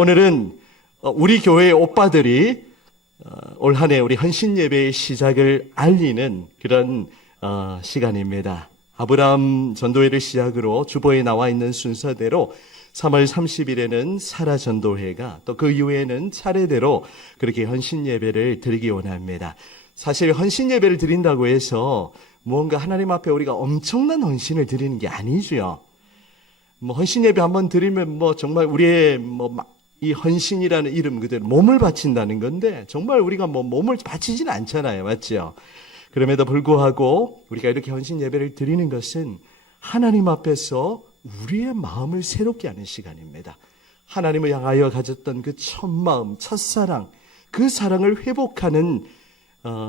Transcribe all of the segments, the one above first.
오늘은 우리 교회의 오빠들이 올 한 해 우리 헌신 예배의 시작을 알리는 그런 시간입니다. 아브라함 전도회를 시작으로 주보에 나와 있는 순서대로 3월 30일에는 사라 전도회가, 또 그 이후에는 차례대로 그렇게 헌신 예배를 드리기 원합니다. 사실 헌신 예배를 드린다고 해서 무언가 하나님 앞에 우리가 엄청난 헌신을 드리는 게 아니죠. 헌신 예배 한번 드리면 정말 우리의 이 헌신이라는 이름 그대로 몸을 바친다는 건데, 정말 우리가 몸을 바치지는 않잖아요. 맞죠? 그럼에도 불구하고 우리가 이렇게 헌신 예배를 드리는 것은 하나님 앞에서 우리의 마음을 새롭게 하는 시간입니다. 하나님을 향하여 가졌던 그 첫 마음, 첫사랑, 그 사랑을 회복하는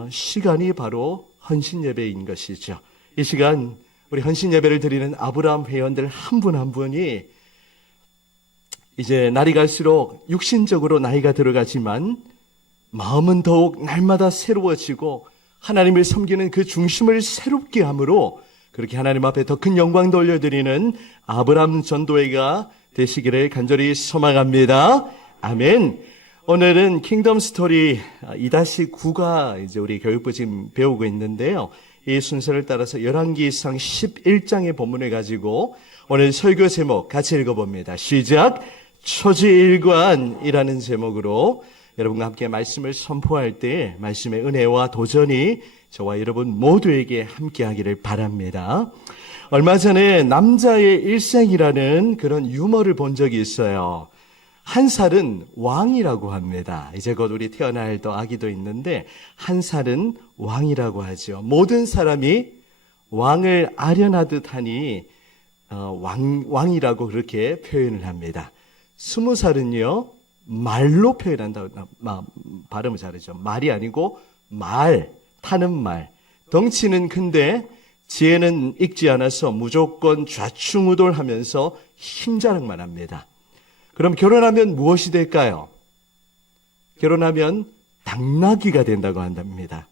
시간이 바로 헌신 예배인 것이죠. 이 시간 우리 헌신 예배를 드리는 아브라함 회원들 한 분 한 분이 이제 날이 갈수록 육신적으로 나이가 들어가지만 마음은 더욱 날마다 새로워지고 하나님을 섬기는 그 중심을 새롭게 함으로 그렇게 하나님 앞에 더 큰 영광 돌려드리는 아브라함 전도회가 되시기를 간절히 소망합니다. 아멘. 오늘은 킹덤 스토리 2-9가 이제 우리 교육부 지금 배우고 있는데요. 이 순서를 따라서 열왕기상 11장의 본문을 가지고 오늘 설교 제목 같이 읽어봅니다. 시작. 초지일관이라는 제목으로 여러분과 함께 말씀을 선포할 때 말씀의 은혜와 도전이 저와 여러분 모두에게 함께하기를 바랍니다. 얼마 전에 남자의 일생이라는 그런 유머를 본 적이 있어요. 한 살은 왕이라고 합니다. 이제 곧 우리 태어날 또 아기도 있는데 한 살은 왕이라고 하죠. 모든 사람이 왕을 아련하듯 하니 왕이라고 그렇게 표현을 합니다. 20살은요 말로 표현한다고, 발음을 잘하죠. 말이 아니고 말, 타는 말. 덩치는 큰데 지혜는 익지 않아서 무조건 좌충우돌하면서 힘자랑만 합니다. 그럼 결혼하면 무엇이 될까요? 결혼하면 당나귀가 된다고 한답니다.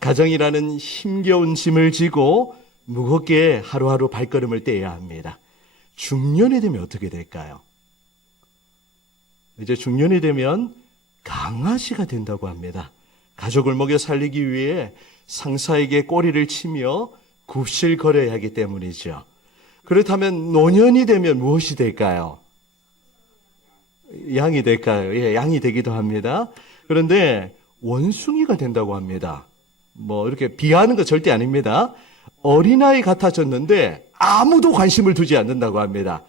가정이라는 힘겨운 짐을 지고 무겁게 하루하루 발걸음을 떼야 합니다. 중년이 되면 어떻게 될까요? 이제 중년이 되면 강아지가 된다고 합니다. 가족을 먹여 살리기 위해 상사에게 꼬리를 치며 굽실거려야 하기 때문이죠. 그렇다면 노년이 되면 무엇이 될까요? 양이 될까요? 예, 양이 되기도 합니다. 그런데 원숭이가 된다고 합니다. 이렇게 비하하는 거 절대 아닙니다. 어린아이 같아졌는데 아무도 관심을 두지 않는다고 합니다.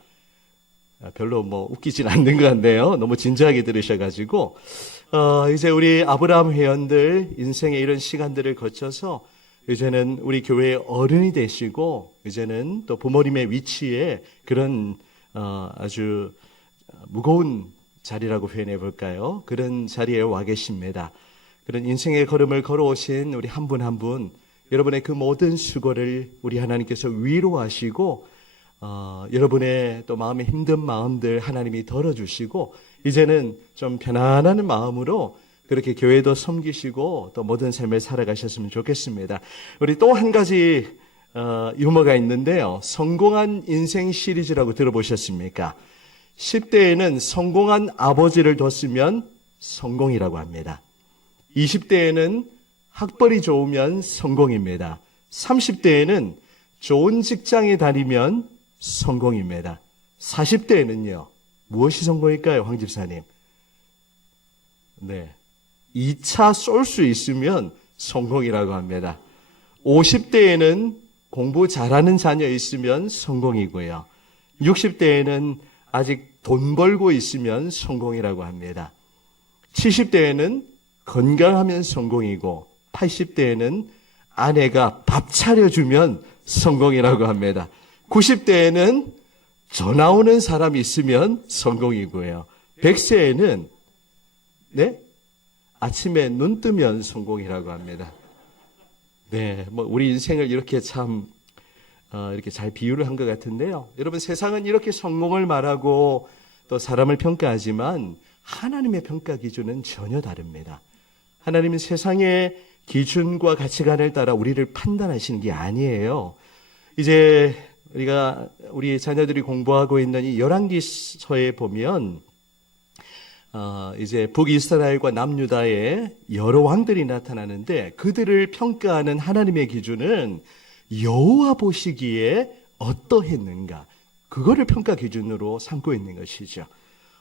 별로 웃기진 않는 것 같네요. 너무 진지하게 들으셔가지고 이제 우리 아브라함 회원들 인생의 이런 시간들을 거쳐서 이제는 우리 교회의 어른이 되시고 이제는 또 부모님의 위치에 그런 아주 무거운 자리라고 표현해 볼까요? 그런 자리에 와 계십니다. 그런 인생의 걸음을 걸어오신 우리 한 분 한 분, 여러분의 그 모든 수고를 우리 하나님께서 위로하시고 여러분의 또 마음에 힘든 마음들 하나님이 덜어주시고 이제는 좀 편안한 마음으로 그렇게 교회도 섬기시고 또 모든 삶을 살아가셨으면 좋겠습니다. 우리 또 한 가지 유머가 있는데요. 성공한 인생 시리즈라고 들어보셨습니까? 10대에는 성공한 아버지를 뒀으면 성공이라고 합니다. 20대에는 학벌이 좋으면 성공입니다. 30대에는 좋은 직장에 다니면 성공입니다. 40대에는요, 무엇이 성공일까요, 황 집사님? 네. 2차 쏠 수 있으면 성공이라고 합니다. 50대에는 공부 잘하는 자녀 있으면 성공이고요. 60대에는 아직 돈 벌고 있으면 성공이라고 합니다. 70대에는 건강하면 성공이고 80대에는 아내가 밥 차려주면 성공이라고 합니다. 90대에는 전화 오는 사람이 있으면 성공이고요. 100세에는 아침에 눈 뜨면 성공이라고 합니다. 네, 우리 인생을 이렇게 이렇게 잘 비유를 한 것 같은데요. 여러분, 세상은 이렇게 성공을 말하고 또 사람을 평가하지만 하나님의 평가 기준은 전혀 다릅니다. 하나님은 세상의 기준과 가치관을 따라 우리를 판단하시는 게 아니에요. 이제 우리 자녀들이 공부하고 있는 이 열왕기서에 보면 이제 북이스라엘과 남유다의 여러 왕들이 나타나는데 그들을 평가하는 하나님의 기준은 여호와 보시기에 어떠했는가, 그거를 평가 기준으로 삼고 있는 것이죠.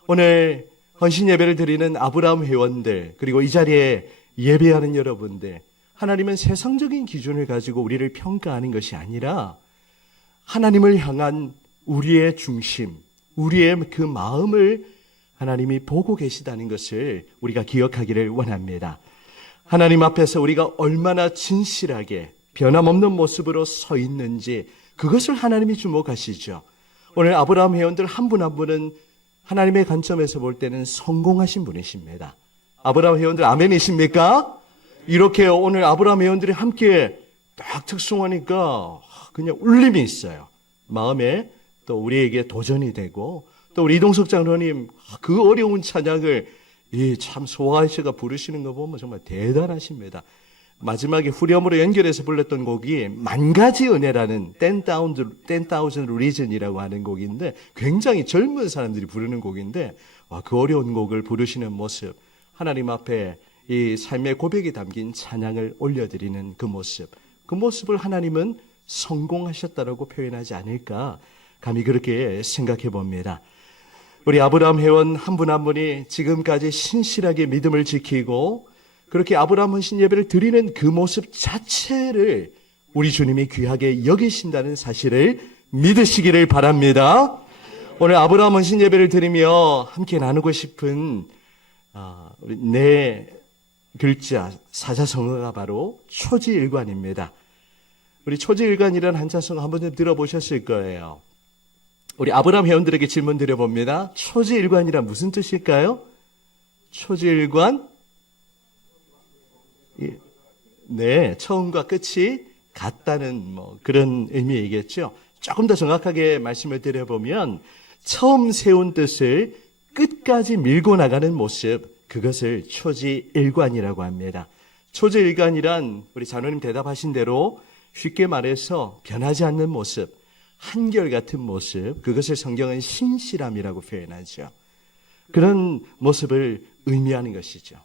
오늘 헌신 예배를 드리는 아브라함 회원들, 그리고 이 자리에 예배하는 여러분들, 하나님은 세상적인 기준을 가지고 우리를 평가하는 것이 아니라 하나님을 향한 우리의 중심, 우리의 그 마음을 하나님이 보고 계시다는 것을 우리가 기억하기를 원합니다. 하나님 앞에서 우리가 얼마나 진실하게 변함없는 모습으로 서 있는지 그것을 하나님이 주목하시죠. 오늘 아브라함 회원들 한 분 한 분은 하나님의 관점에서 볼 때는 성공하신 분이십니다. 아브라함 회원들 아멘이십니까? 이렇게 오늘 아브라함 회원들이 함께 딱 특송하니까 그냥 울림이 있어요. 마음에 또 우리에게 도전이 되고, 또 우리 이동석 장로님 그 어려운 찬양을 참 소아이 씨가 부르시는 거 보면 정말 대단하십니다. 마지막에 후렴으로 연결해서 불렀던 곡이 만 가지 은혜라는 10,000 Reason이라고 하는 곡인데, 굉장히 젊은 사람들이 부르는 곡인데, 그 어려운 곡을 부르시는 모습, 하나님 앞에 이 삶의 고백이 담긴 찬양을 올려드리는 그 모습을 하나님은 성공하셨다라고 표현하지 않을까, 감히 그렇게 생각해 봅니다. 우리 아브라함 회원 한 분 한 분이 지금까지 신실하게 믿음을 지키고 그렇게 아브라함 헌신 예배를 드리는 그 모습 자체를 우리 주님이 귀하게 여기신다는 사실을 믿으시기를 바랍니다. 오늘 아브라함 헌신 예배를 드리며 함께 나누고 싶은 우리 네 글자 사자성어가 바로 초지일관입니다. 우리 초지일관이라는 한자성어 한 번쯤 들어보셨을 거예요. 우리 아브라함 회원들에게 질문 드려봅니다. 초지일관이란 무슨 뜻일까요? 초지일관? 네, 처음과 끝이 같다는 그런 의미이겠죠. 조금 더 정확하게 말씀을 드려보면 처음 세운 뜻을 끝까지 밀고 나가는 모습, 그것을 초지일관이라고 합니다. 초지일관이란 우리 장로님 대답하신 대로 쉽게 말해서 변하지 않는 모습, 한결같은 모습, 그것을 성경은 신실함이라고 표현하죠. 그런 모습을 의미하는 것이죠.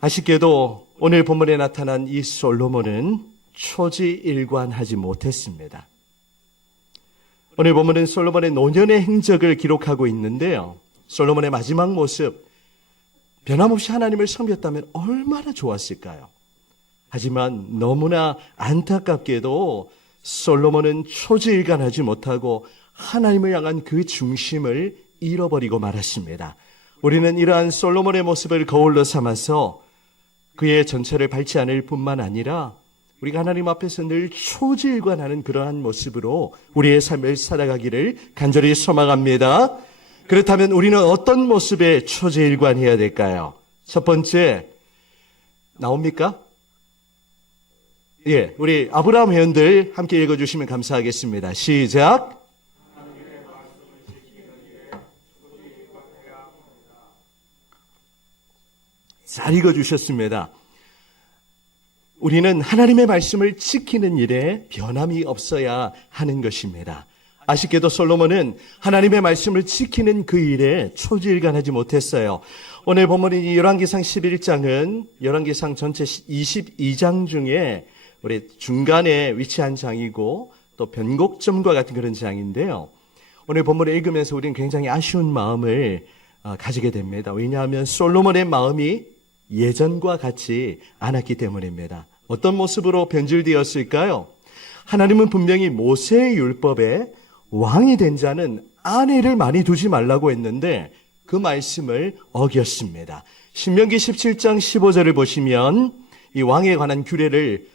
아쉽게도 오늘 본문에 나타난 이 솔로몬은 초지일관하지 못했습니다. 오늘 본문은 솔로몬의 노년의 행적을 기록하고 있는데요. 솔로몬의 마지막 모습, 변함없이 하나님을 섬겼다면 얼마나 좋았을까요? 하지만 너무나 안타깝게도 솔로몬은 초지일관하지 못하고 하나님을 향한 그 중심을 잃어버리고 말았습니다. 우리는 이러한 솔로몬의 모습을 거울로 삼아서 그의 전철을 밟지 않을 뿐만 아니라 우리가 하나님 앞에서 늘 초지일관하는 그러한 모습으로 우리의 삶을 살아가기를 간절히 소망합니다. 그렇다면 우리는 어떤 모습에 초지일관해야 될까요? 첫 번째, 나옵니까? 예, 우리 아브라함 회원들 함께 읽어주시면 감사하겠습니다. 시작. 잘 읽어주셨습니다. 우리는 하나님의 말씀을 지키는 일에 변함이 없어야 하는 것입니다. 아쉽게도 솔로몬은 하나님의 말씀을 지키는 그 일에 초지일관하지 못했어요. 오늘 본문인 열왕기상 11장은 열왕기상 전체 22장 중에 우리 중간에 위치한 장이고 또 변곡점과 같은 그런 장인데요. 오늘 본문을 읽으면서 우리는 굉장히 아쉬운 마음을 가지게 됩니다. 왜냐하면 솔로몬의 마음이 예전과 같지 않았기 때문입니다. 어떤 모습으로 변질되었을까요? 하나님은 분명히 모세의 율법에 왕이 된 자는 아내를 많이 두지 말라고 했는데 그 말씀을 어겼습니다. 신명기 17장 15절을 보시면 이 왕에 관한 규례를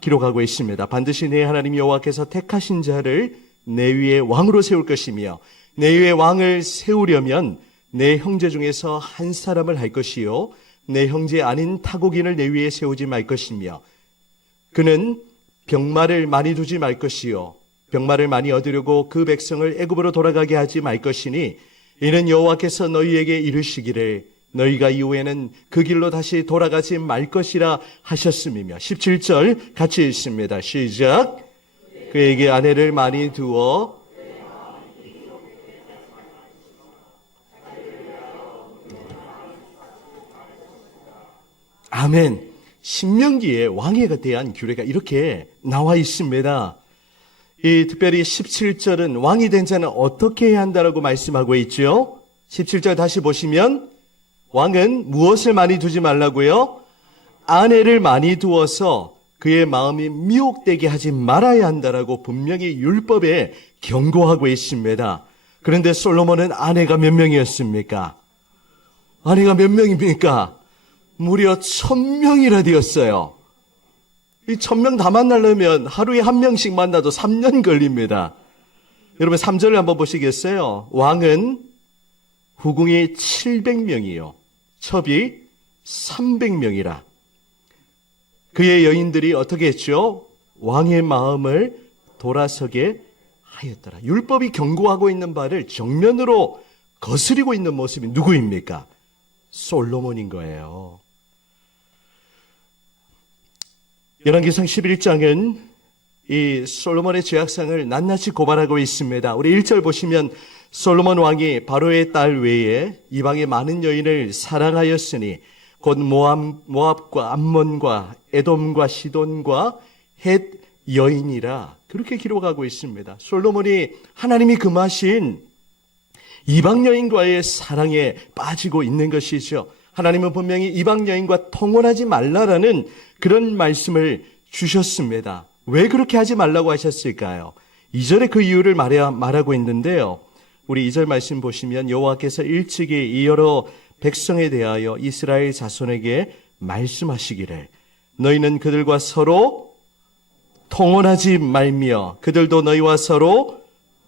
기록하고 있습니다. 반드시 내 하나님 여호와께서 택하신 자를 내 위에 왕으로 세울 것이며 내 위에 왕을 세우려면 내 형제 중에서 한 사람을 할 것이요 내 형제 아닌 타국인을 내 위에 세우지 말 것이며 그는 병마를 많이 두지 말 것이요 병마를 많이 얻으려고 그 백성을 애굽으로 돌아가게 하지 말 것이니 이는 여호와께서 너희에게 이르시기를 너희가 이후에는 그 길로 다시 돌아가지 말 것이라 하셨음이며 17절 같이 읽습니다. 시작. 그에게 아내를 많이 두어 아멘. 신명기에 왕에 대한 규례가 이렇게 나와 있습니다. 이 특별히 17절은 왕이 된 자는 어떻게 해야 한다라고 말씀하고 있죠. 17절 다시 보시면 왕은 무엇을 많이 두지 말라고요? 아내를 많이 두어서 그의 마음이 미혹되게 하지 말아야 한다라고 분명히 율법에 경고하고 있습니다. 그런데 솔로몬은 아내가 몇 명이었습니까? 아내가 몇 명입니까? 무려 1000명이나 되었어요. 이 1000명 다 만나려면 하루에 한 명씩 만나도 3년 걸립니다. 여러분 3절을 한번 보시겠어요? 왕은 후궁이 700명이요. 첩이 300명이라. 그의 여인들이 어떻게 했죠? 왕의 마음을 돌아서게 하였더라. 율법이 경고하고 있는 바를 정면으로 거스리고 있는 모습이 누구입니까? 솔로몬인 거예요. 열왕기상 11장은 이 솔로몬의 죄악상을 낱낱이 고발하고 있습니다. 우리 1절 보시면 솔로몬 왕이 바로의 딸 외에 이방의 많은 여인을 사랑하였으니 곧 모압과 암몬과 에돔과 시돈과 헷 여인이라 그렇게 기록하고 있습니다. 솔로몬이 하나님이 금하신 이방 여인과의 사랑에 빠지고 있는 것이죠. 하나님은 분명히 이방 여인과 통혼하지 말라라는 그런 말씀을 주셨습니다. 왜 그렇게 하지 말라고 하셨을까요? 2절에 그 이유를 말하고 있는데요. 우리 2절 말씀 보시면 여호와께서 일찍이 이 여러 백성에 대하여 이스라엘 자손에게 말씀하시기를 너희는 그들과 서로 통혼하지 말며 그들도 너희와 서로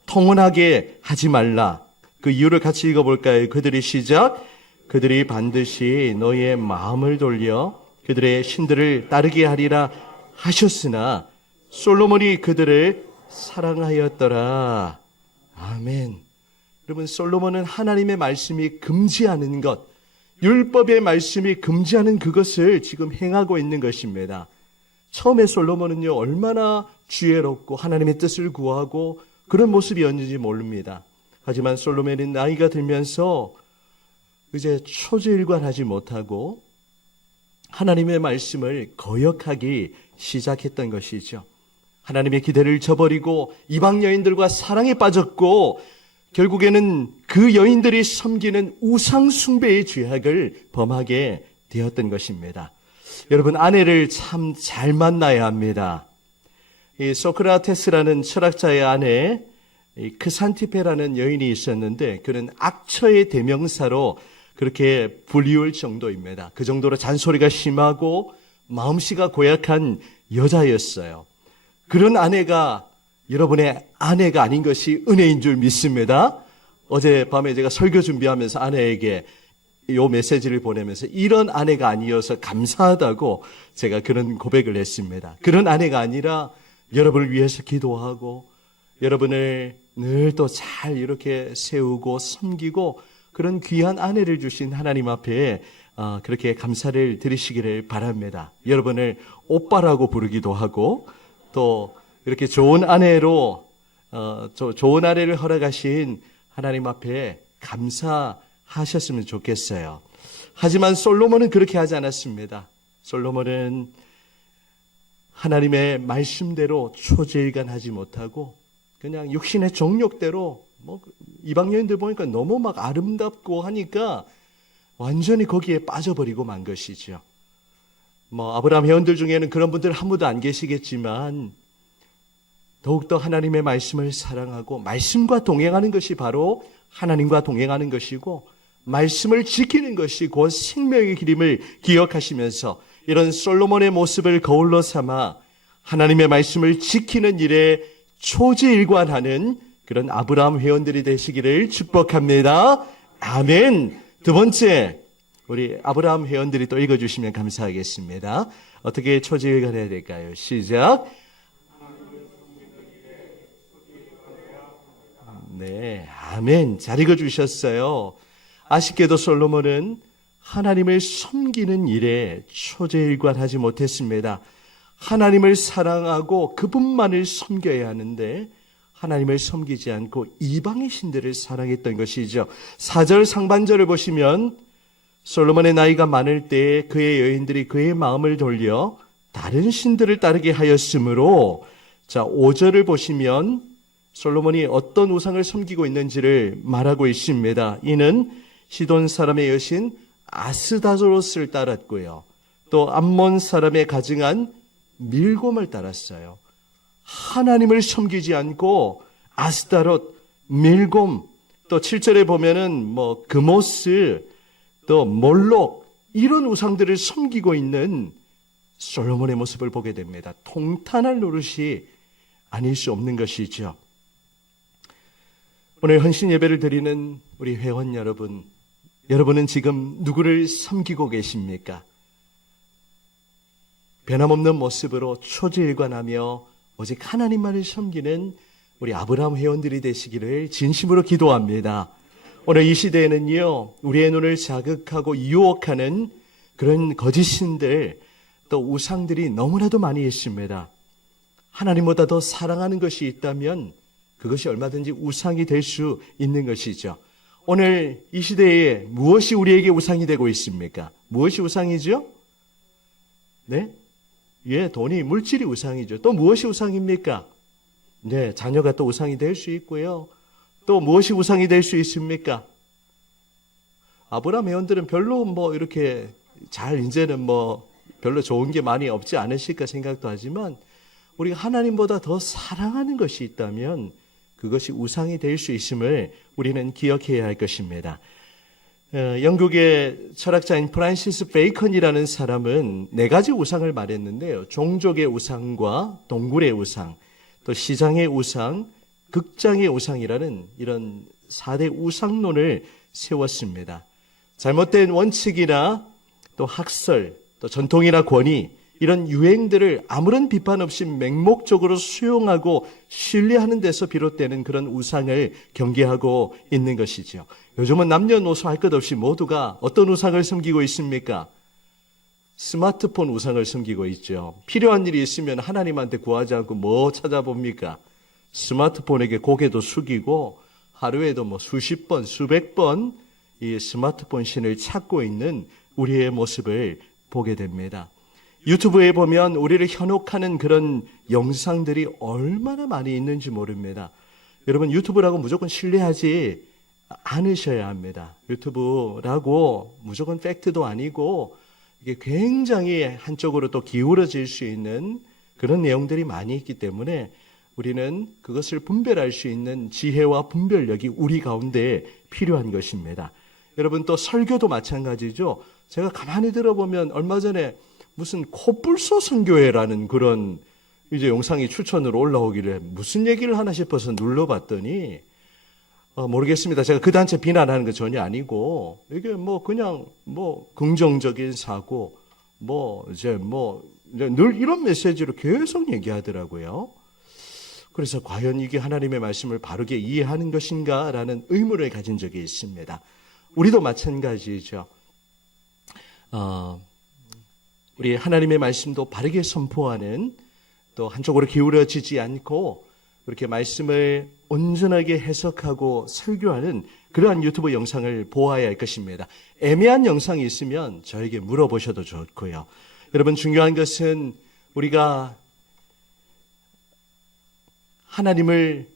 통혼하게 하지 말라. 그 이유를 같이 읽어볼까요? 그들이 시작. 그들이 반드시 너희의 마음을 돌려 그들의 신들을 따르게 하리라 하셨으나 솔로몬이 그들을 사랑하였더라. 아멘. 여러분 솔로몬은 하나님의 말씀이 금지하는 것, 율법의 말씀이 금지하는 그것을 지금 행하고 있는 것입니다. 처음에 솔로몬은요 얼마나 지혜롭고 하나님의 뜻을 구하고 그런 모습이었는지 모릅니다. 하지만 솔로몬이 나이가 들면서 이제 초지일관하지 못하고 하나님의 말씀을 거역하기 시작했던 것이죠. 하나님의 기대를 저버리고 이방 여인들과 사랑에 빠졌고 결국에는 그 여인들이 섬기는 우상 숭배의 죄악을 범하게 되었던 것입니다. 여러분 아내를 참 잘 만나야 합니다. 이 소크라테스라는 철학자의 아내 크산티페라는 여인이 있었는데 그는 악처의 대명사로 그렇게 불리울 정도입니다. 그 정도로 잔소리가 심하고 마음씨가 고약한 여자였어요. 그런 아내가 여러분의 아내가 아닌 것이 은혜인 줄 믿습니다. 어젯밤에 제가 설교 준비하면서 아내에게 이 메시지를 보내면서 이런 아내가 아니어서 감사하다고 제가 그런 고백을 했습니다. 그런 아내가 아니라 여러분을 위해서 기도하고 여러분을 늘 또 잘 이렇게 세우고 섬기고 그런 귀한 아내를 주신 하나님 앞에 그렇게 감사를 드리시기를 바랍니다. 여러분을 오빠라고 부르기도 하고 또 이렇게 좋은 아내로 좋은 아내를 허락하신 하나님 앞에 감사하셨으면 좋겠어요. 하지만 솔로몬은 그렇게 하지 않았습니다. 솔로몬은 하나님의 말씀대로 초지일관하지 못하고 그냥 육신의 정욕대로 이방 여인들 보니까 너무 막 아름답고 하니까 완전히 거기에 빠져버리고 만 것이죠. 아브라함 회원들 중에는 그런 분들 한 분도 안 계시겠지만 더욱더 하나님의 말씀을 사랑하고 말씀과 동행하는 것이 바로 하나님과 동행하는 것이고 말씀을 지키는 것이 곧 생명의 길임을 기억하시면서 이런 솔로몬의 모습을 거울로 삼아 하나님의 말씀을 지키는 일에 초지일관하는 그런 아브라함 회원들이 되시기를 축복합니다. 아멘. 두 번째, 우리 아브라함 회원들이 또 읽어주시면 감사하겠습니다. 어떻게 초지일관해야 될까요? 시작. 네, 아멘. 잘 읽어주셨어요. 아쉽게도 솔로몬은 하나님을 섬기는 일에 초지일관하지 못했습니다. 하나님을 사랑하고 그분만을 섬겨야 하는데 하나님을 섬기지 않고 이방의 신들을 사랑했던 것이죠. 4절 상반절을 보시면 솔로몬의 나이가 많을 때 그의 여인들이 그의 마음을 돌려 다른 신들을 따르게 하였으므로, 자, 5절을 보시면 솔로몬이 어떤 우상을 섬기고 있는지를 말하고 있습니다. 이는 시돈 사람의 여신 아스다로스를 따랐고요. 또 암몬 사람의 가증한 밀곰을 따랐어요. 하나님을 섬기지 않고 아스타롯, 밀곰, 또 7절에 보면은 그모스, 또 몰록, 이런 우상들을 섬기고 있는 솔로몬의 모습을 보게 됩니다. 통탄할 노릇이 아닐 수 없는 것이죠. 오늘 헌신 예배를 드리는 우리 회원 여러분, 여러분은 지금 누구를 섬기고 계십니까? 변함없는 모습으로 초지일관하며 오직 하나님만을 섬기는 우리 아브라함 회원들이 되시기를 진심으로 기도합니다. 오늘 이 시대에는요, 우리의 눈을 자극하고 유혹하는 그런 거짓신들, 또 우상들이 너무나도 많이 있습니다. 하나님보다 더 사랑하는 것이 있다면 그것이 얼마든지 우상이 될 수 있는 것이죠. 오늘 이 시대에 무엇이 우리에게 우상이 되고 있습니까? 무엇이 우상이죠? 네? 예, 돈이, 물질이 우상이죠. 또 무엇이 우상입니까? 네, 자녀가 또 우상이 될 수 있고요. 또 무엇이 우상이 될 수 있습니까? 아브라함 회원들은 별로 이렇게 이제는 별로 좋은 게 많이 없지 않으실까 생각도 하지만, 우리가 하나님보다 더 사랑하는 것이 있다면 그것이 우상이 될 수 있음을 우리는 기억해야 할 것입니다. 영국의 철학자인 프란시스 베이컨이라는 사람은 4가지 우상을 말했는데요. 종족의 우상과 동굴의 우상, 또 시장의 우상, 극장의 우상이라는 이런 4대 우상론을 세웠습니다. 잘못된 원칙이나 또 학설, 또 전통이나 권위, 이런 유행들을 아무런 비판 없이 맹목적으로 수용하고 신뢰하는 데서 비롯되는 그런 우상을 경계하고 있는 것이죠. 요즘은 남녀노소 할 것 없이 모두가 어떤 우상을 섬기고 있습니까? 스마트폰 우상을 섬기고 있죠. 필요한 일이 있으면 하나님한테 구하지 않고 뭐 찾아봅니까? 스마트폰에게 고개도 숙이고 하루에도 수십 번, 수백 번 이 스마트폰 신을 찾고 있는 우리의 모습을 보게 됩니다. 유튜브에 보면 우리를 현혹하는 그런 영상들이 얼마나 많이 있는지 모릅니다. 여러분, 유튜브라고 무조건 신뢰하지 않으셔야 합니다. 유튜브라고 무조건 팩트도 아니고 이게 굉장히 한쪽으로 또 기울어질 수 있는 그런 내용들이 많이 있기 때문에 우리는 그것을 분별할 수 있는 지혜와 분별력이 우리 가운데 필요한 것입니다. 여러분, 또 설교도 마찬가지죠. 제가 가만히 들어보면 얼마 전에 무슨 코뿔소 선교회라는 그런 이제 영상이 추천으로 올라오길래 무슨 얘기를 하나 싶어서 눌러봤더니 모르겠습니다. 제가 그 단체 비난하는 거 전혀 아니고 이게 그냥 긍정적인 사고 늘 이런 메시지로 계속 얘기하더라고요. 그래서 과연 이게 하나님의 말씀을 바르게 이해하는 것인가라는 의문을 가진 적이 있습니다. 우리도 마찬가지죠. 우리 하나님의 말씀도 바르게 선포하는, 또 한쪽으로 기울어지지 않고 그렇게 말씀을 온전하게 해석하고 설교하는 그러한 유튜브 영상을 보아야 할 것입니다. 애매한 영상이 있으면 저에게 물어보셔도 좋고요. 여러분, 중요한 것은 우리가 하나님을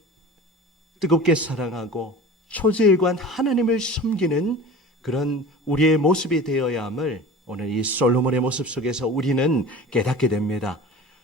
뜨겁게 사랑하고 초지일관 하나님을 섬기는 그런 우리의 모습이 되어야 함을 오늘 이 솔로몬의 모습 속에서 우리는 깨닫게 됩니다.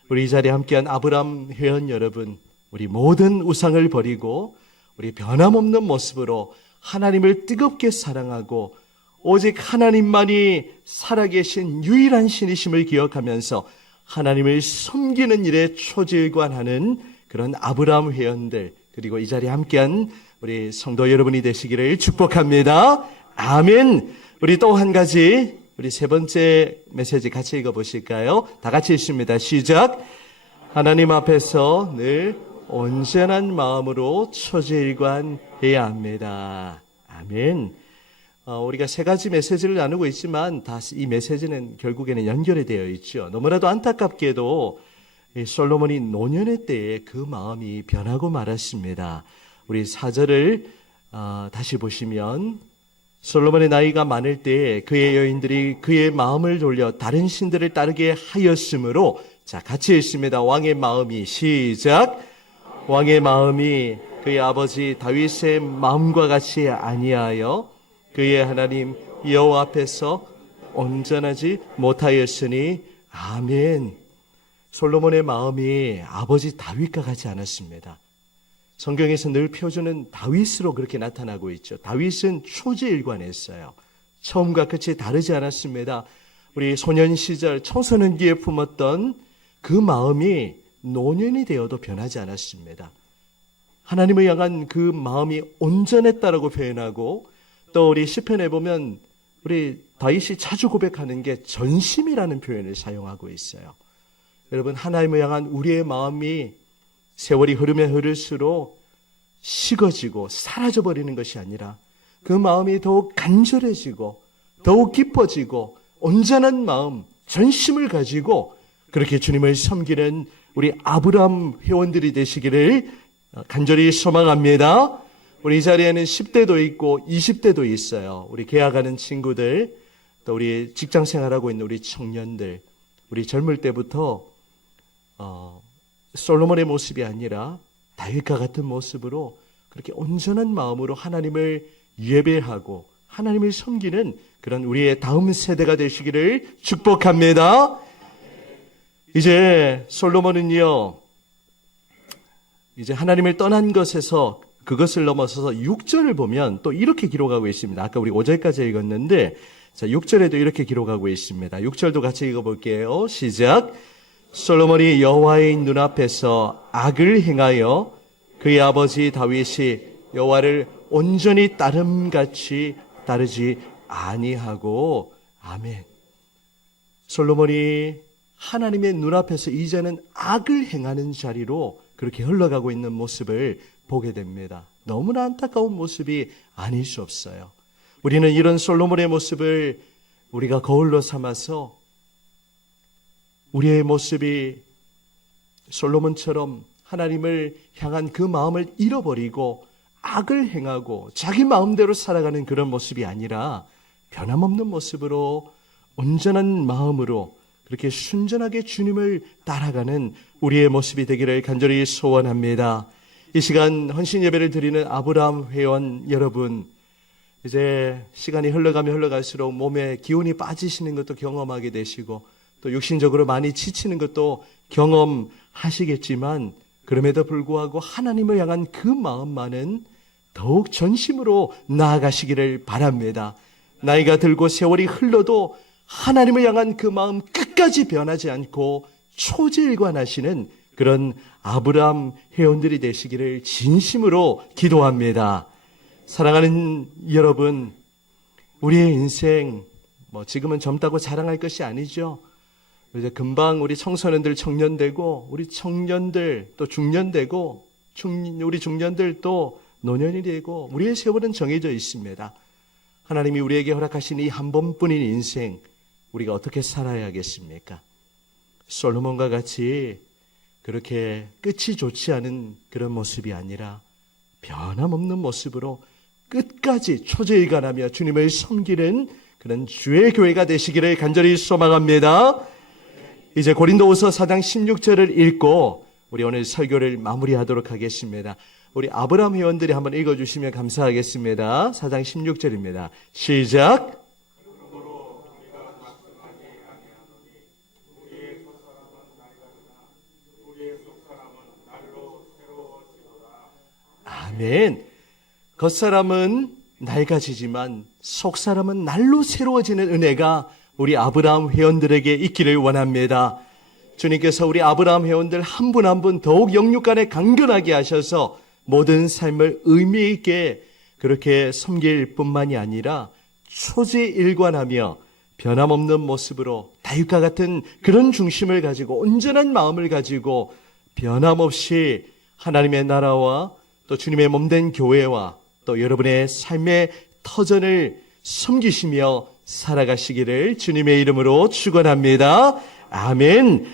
우리 이 자리에 함께한 아브라함 회원 여러분, 우리 모든 우상을 버리고 우리 변함없는 모습으로 하나님을 뜨겁게 사랑하고 오직 하나님만이 살아계신 유일한 신이심을 기억하면서 하나님을 섬기는 일에 초질관하는 그런 아브라함 회원들, 그리고 이 자리에 함께한 우리 성도 여러분이 되시기를 축복합니다. 아멘. 우리 또 한 가지, 우리 3번째 메시지 같이 읽어보실까요? 다 같이 읽습니다. 시작. 하나님 앞에서 늘 온전한 마음으로 초지일관해야 합니다. 아멘. 우리가 3가지 메시지를 나누고 있지만 다 이 메시지는 결국에는 연결이 되어 있죠. 너무나도 안타깝게도 솔로몬이 노년의 때에 그 마음이 변하고 말았습니다. 우리 4절을 다시 보시면 솔로몬의 나이가 많을 때 그의 여인들이 그의 마음을 돌려 다른 신들을 따르게 하였으므로, 자, 같이 읽습니다. 왕의 마음이, 시작. 왕의 마음이 그의 아버지 다윗의 마음과 같이 아니하여 그의 하나님 여호와 앞에서 온전하지 못하였으니, 아멘. 솔로몬의 마음이 아버지 다윗과 같지 않았습니다. 성경에서 늘 표준은 다윗으로 그렇게 나타나고 있죠. 다윗은 초지일관했어요. 처음과 끝이 다르지 않았습니다. 우리 소년 시절 청소년기에 품었던 그 마음이 노년이 되어도 변하지 않았습니다. 하나님을 향한 그 마음이 온전했다라고 표현하고, 또 우리 시편에 보면 우리 다윗이 자주 고백하는 게 전심이라는 표현을 사용하고 있어요. 여러분, 하나님을 향한 우리의 마음이 세월이 흐르면 흐를수록 식어지고 사라져버리는 것이 아니라 그 마음이 더욱 간절해지고 더욱 깊어지고 온전한 마음, 전심을 가지고 그렇게 주님을 섬기는 우리 아브라함 회원들이 되시기를 간절히 소망합니다. 우리 이 자리에는 10대도 있고 20대도 있어요. 우리 개학하는 친구들, 또 우리 직장 생활하고 있는 우리 청년들, 우리 젊을 때부터 솔로몬의 모습이 아니라 다윗과 같은 모습으로 그렇게 온전한 마음으로 하나님을 예배하고 하나님을 섬기는 그런 우리의 다음 세대가 되시기를 축복합니다. 이제 솔로몬은요, 이제 하나님을 떠난 것에서 그것을 넘어서서 6절을 보면 또 이렇게 기록하고 있습니다. 아까 우리 5절까지 읽었는데, 자, 6절에도 이렇게 기록하고 있습니다. 6절도 같이 읽어볼게요. 시작. 솔로몬이 여호와의 눈앞에서 악을 행하여 그의 아버지 다윗이 여호와를 온전히 따름같이 따르지 아니하고, 아멘. 솔로몬이 하나님의 눈앞에서 이제는 악을 행하는 자리로 그렇게 흘러가고 있는 모습을 보게 됩니다. 너무나 안타까운 모습이 아닐 수 없어요. 우리는 이런 솔로몬의 모습을 우리가 거울로 삼아서 우리의 모습이 솔로몬처럼 하나님을 향한 그 마음을 잃어버리고 악을 행하고 자기 마음대로 살아가는 그런 모습이 아니라 변함없는 모습으로 온전한 마음으로 그렇게 순전하게 주님을 따라가는 우리의 모습이 되기를 간절히 소원합니다. 이 시간 헌신 예배를 드리는 아브라함 회원 여러분, 이제 시간이 흘러가면 흘러갈수록 몸에 기운이 빠지시는 것도 경험하게 되시고 또 육신적으로 많이 지치는 것도 경험하시겠지만, 그럼에도 불구하고 하나님을 향한 그 마음만은 더욱 전심으로 나아가시기를 바랍니다. 나이가 들고 세월이 흘러도 하나님을 향한 그 마음 끝까지 변하지 않고 초지일관하시는 그런 아브라함 회원들이 되시기를 진심으로 기도합니다. 사랑하는 여러분, 우리의 인생 지금은 젊다고 자랑할 것이 아니죠. 이제 금방 우리 청소년들 청년 되고, 우리 청년들 또 중년 되고, 우리 중년들 또 노년이 되고, 우리의 세월은 정해져 있습니다. 하나님이 우리에게 허락하신 이 한 번뿐인 인생, 우리가 어떻게 살아야겠습니까? 솔로몬과 같이 그렇게 끝이 좋지 않은 그런 모습이 아니라 변함없는 모습으로 끝까지 초제일관하며 주님을 섬기는 그런 주의 교회가 되시기를 간절히 소망합니다. 이제 고린도후서 4장 16절을 읽고 우리 오늘 설교를 마무리하도록 하겠습니다. 우리 아브라함 회원들이 한번 읽어주시면 감사하겠습니다. 4장 16절입니다. 시작. 아멘. 겉사람은 낡아지지만 속사람은 날로 새로워지는 은혜가 우리 아브라함 회원들에게 있기를 원합니다. 주님께서 우리 아브라함 회원들 한 분 한 분 더욱 영육간에 강건하게 하셔서 모든 삶을 의미 있게 그렇게 섬길 뿐만이 아니라 초지일관하며 변함없는 모습으로 다윗과 같은 그런 중심을 가지고 온전한 마음을 가지고 변함없이 하나님의 나라와 또 주님의 몸된 교회와 또 여러분의 삶의 터전을 섬기시며 살아가시기를 주님의 이름으로 축원합니다. 아멘.